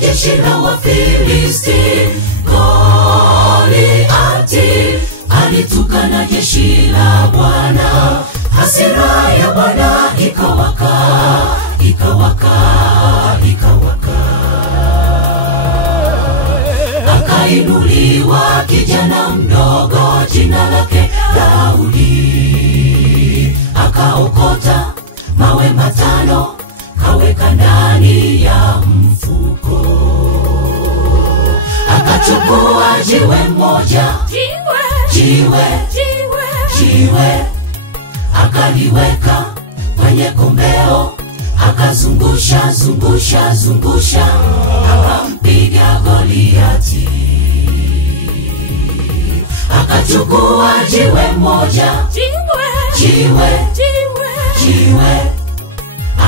jeshi la Wafilisti. Goliati alitukana jeshi la Bwana, hasira ya Bwana ikawaka. Akainuliwa kijana mdogo jina lake Daudi, akaokota mawe 5 kaweka ndani ya mfuko. Akachukua jiwe moja, jiwe akaliweka kwenye kombeo, akazungusha, akampiga Goliati. Akachukua jiwe moja, jiwe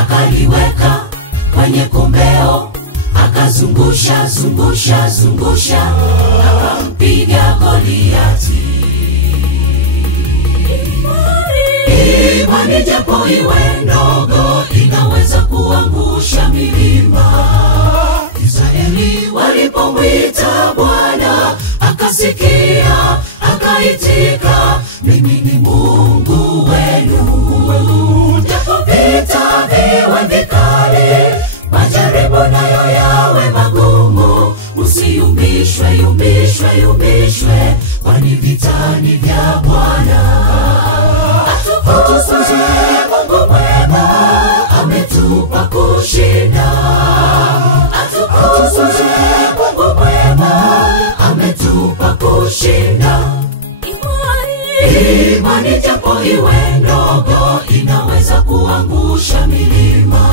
akaliweka kwenye kombeo, akazungusha, akampiga Goliati. Imani japo iwe ndogo inaweza kuangusha milima. Israeli walipomwita Bwana akasikia, akaitika, mimi ni Mungu wenu. Japo vita viwe vikali, majaribu nayo yawe magumu, usiyumbishwe, kwani vitani vya Bwana. Atukuzwe Mungu mwema, ametupa kushinda. Atukuzwe Mungu mwema, ametupa kushinda. Imani japo iwe ndogo inaweza kuangusha milima.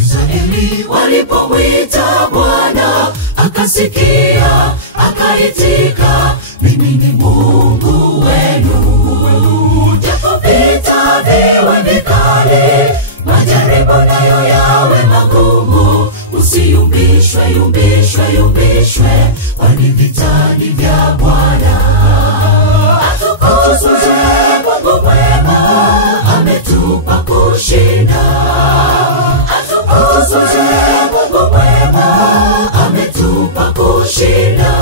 Israeli walipomwita Bwana akasikia, akaitika, mimi ni Mungu wenu. Japo vita viwe vikali, majaribu nayo yawe magumu, usiyumbishwe, kwani vitani vya Bwana. Atukuzwe Mungu mwema, ametupa kushinda. Atukuzwe Mungu mwema, ametupa kushinda.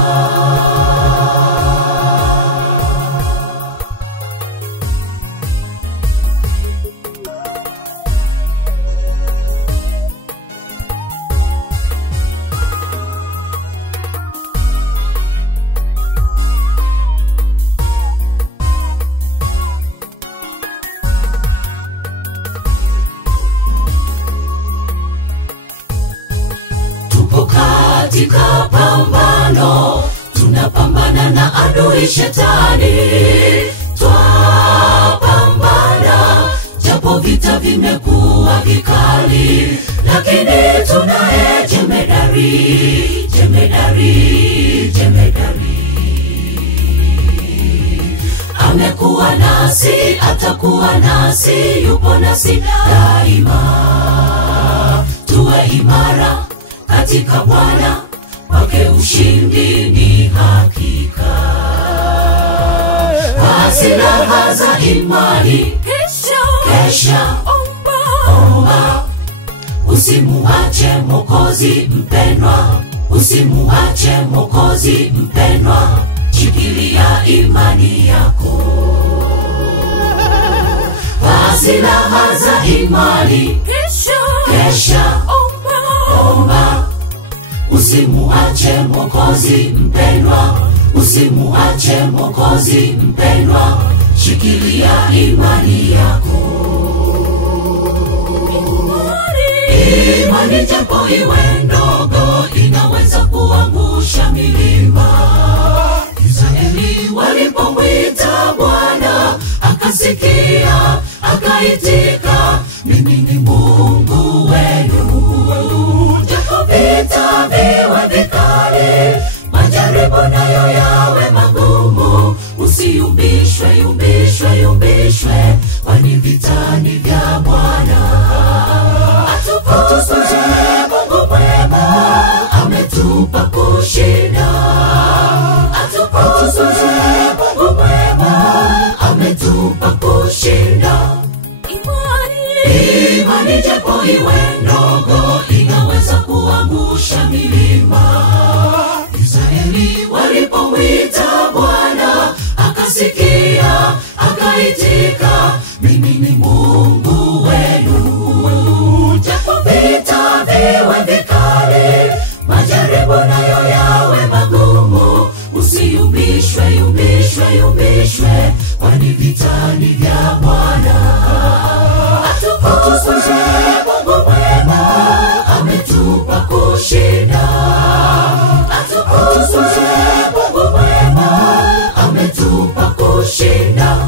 Katika pambano tunapambana na adui shetani, twapambana japo vita vimekuwa vikali, lakini tunaye jemedari. Amekuwa nasi, atakuwa nasi, yupo nasi daima. Tuwe imara katika Bwana, wake ushindi ni hakika. Kwa silaha za imani kesha, omba. Usimuache Mwokozi mpendwa, shikilia imani yako. Kwa silaha za imani kesha, omba. Usimuache Mwokozi mpendwa, shikilia imani yako. Imani japo iwe ndogo inaweza kuangusha milima. Israeli walipomwita Bwana akasikia, akaitika, mimi ni Mungu wenu. Japo vita viwe vikali, majaribu nayo yawe magumu, usiyumbishwe, kwani vitani vya Bwana. Atukuzwe Mungu mwema, ametupa kushinda. Atukuzwe Mungu mwema, ametupa kushinda. Imani japo iwe ndogo inaweza kuangusha milima. vitani vya Bwana. Atukuzwe Mungu mwema, ametupa kushinda. Atukuzwe Mungu mwema, ametupa kushinda.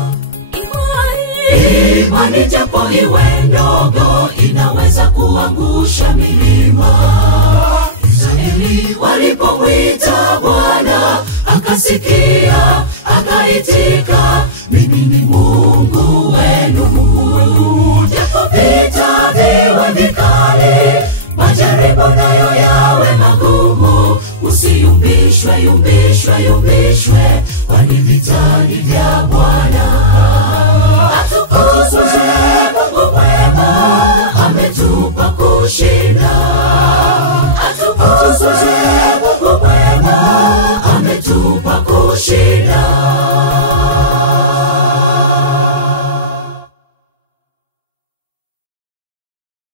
Imani japo iwe ndogo inaweza kuangusha milima. Israeli walipomwita Bwana akasikia, akaitika, mimi ni Mungu wenu. Japo vita viwe vikali, majaribu nayo yawe magumu, usiyumbishwe, yumbishwe, yumbishwe, kwani vitani vya Bwana. Atukuzwe Mungu mwema, ametupa kushinda. Atukuzwe Mungu mwema, ametupa kushinda.